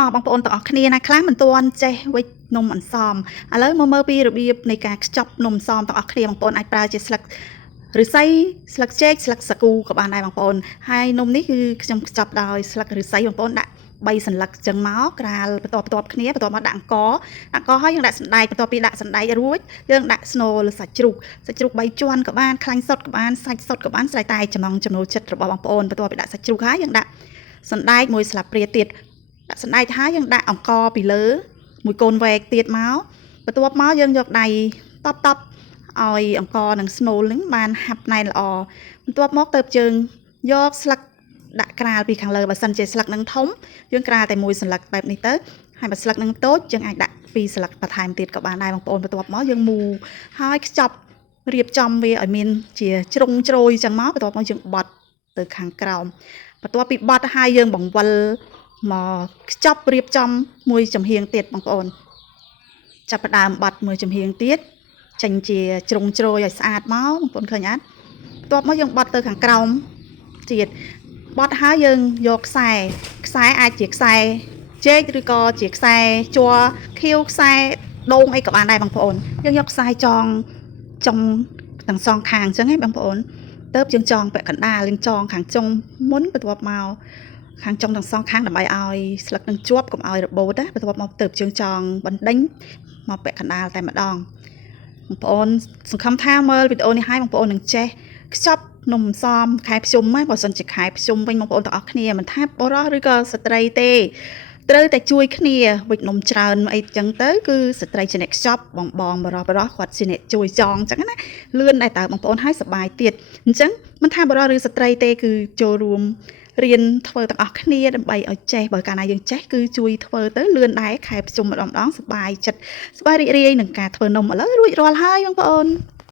មកបងប្អូនទាំងអស់គ្នាណាខ្លះមិនទាន់ចេះវិចនំអន្សមឥឡូវមកមើលពីរបៀបនៃការខ្ចប់នំអន្សមទាំងអស់គ្នាបងប្អូនអាចប្រើជាស្លឹកឫស្សីស្លឹកចេកស្លឹកសាគូក៏បានដែរបងប្អូនហើយនំនេះគឺខ្ញុំខ្ចប់ដោយស្លឹកឫស្សីបងប្អូនដាក់3សន្លឹកចឹងមកក្រាលបន្ទាប់គ្នាបន្ទាប់មកដាក់អង្ករហើយយើងដាក់សណ្ដែកបន្ទាប់ពីដាក់សណ្ដែករួចយើងដាក់ស្នូលសាច់ជ្រូក3ជាន់ក៏បានខ្លាញ់សុតក៏បានសាច់សុតក៏បានស្រេចតែចំណូលចិត្តរបស់បងប្អូនបន្ទាប់ពីដាក់សាច់ជ្រូកហើយយើងដាក់សណ្ដែកមួយស្លាបព្រាទៀតដាក់សណ្ដែកហើយយើងដាក់អង្ករពីលើមួយកូនវែកទៀតមកបន្ទាប់មកយើងយកដៃតបឲ្យអង្ករនិងស្នូលនឹងបានហាប់ណែនល្អបន្ទាប់មកទៅយើងយកស្លឹកដាក់ក្រាលពីខាងលើបើសិនជាស្លឹកនឹងធំយើងក្រាលតែមួយសន្លឹកបែបនេះទៅហើយបើស្លឹកនឹងតូចយើងអាចដាក់2សន្លឹកបន្ថែមទៀតក៏បានដែរបងប្អូនបន្ទាប់មកយើងមូរហើយខ្ចប់រៀបចំវាឲ្យមានជាជ្រុងជ្រោយចឹងមកបន្ទាប់មកយើងបត់ទៅខាងក្រោមបន្ទាប់ពីបត់ហើយយើងបង្វិលមកខ្ចប់រៀបចំមួយចំហៀងទៀតបងប្អូនចាប់ផ្ដើមបត់មួយចំហៀងទៀតចេញជាជ្រុងជ្រោយឲ្យស្អាតមកបងប្អូនឃើញអត់បន្ទាប់មកយើងបត់ទៅខាងក្រោមទៀតបត់ហើយយើងយកខ្សែអាចជាខ្សែចេកឬក៏ជាខ្សែជ័រខៀវខ្សែដូងអីក៏បានដែរបងប្អូនយើងយកខ្សែចងទាំងសងខាងអញ្ចឹងហ៎បងប្អូនទៅយើងចងពាក់កណ្ដាលយើងចងខាងចុងមុនបន្ទាប់មកខាងចុងទាំងសងខាងដើម្បីឲ្យស្លឹកនឹងជាប់កុំឲ្យរបូតណាបន្ទាប់មកទៅយើងចងបណ្ដេញមកពាក់កណ្ដាលតែម្ដងបងប្អូនសង្ឃឹមថាមើលវីដេអូនេះហើយបងប្អូននឹងចេះខ្ចប់នំសមខែភ្ជុំហ្នឹងបើសិនជាខែភ្ជុំវិញបងប្អូនទាំងអស់គ្នាមិនថាបុរសឬក៏ស្ត្រីទេត្រូវតែជួយគ្នាវិចនំច្រើនអីចឹងទៅគឺស្ត្រីជាអ្នកខ្ចប់បងបរោះគាត់ជាអ្នកជួយចងចឹងណាលឿនដែរតើបងប្អូនហើយសប្បាយទៀតអញ្ចឹងមិនថាបុរសឬស្ត្រីទេគឺចូលរួមរៀនធ្វើទាំងអស់គ្នាដើម្បីឲ្យចេះបើកាលណាយើងចេះគឺជួយធ្វើទៅលឿនដែរខែភ្ជុំម្ដងសប្បាយចិត្តសប្បាយរីករាយនឹងការធ្វើនំឥឡូវរួចរាល់ហើយបងប្អូន